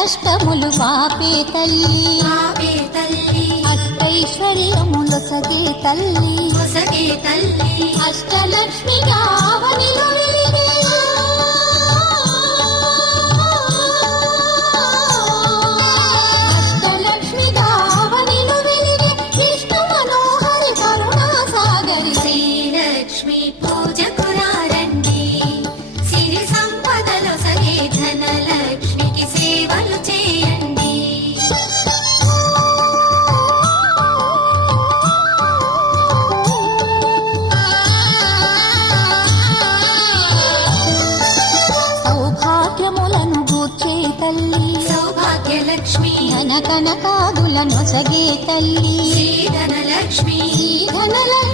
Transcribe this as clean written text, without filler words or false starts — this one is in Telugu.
కష్టములు పాపే తల్లి అష్టైశ్వర్యములొసగే తల్లి అష్టలక్ష్మిగా అవనిలో వెలిగే అష్టలక్ష్మిగా అవనిలో వెలిగే విష్ణు మనోహరి కరుణా సాగరి శ్రీలక్ష్మి పూజకు రండి సిరి సంపదలొసగే ధనలక్ష్మికి సేవలు చేయండి. సౌభాగ్యములను గూర్చే తల్లి సౌభాగ్యలక్ష్మి ధన కనకాదులను సగే తల్లి శ్రీ ధనలక్ష్మి ధనలక్ష్మి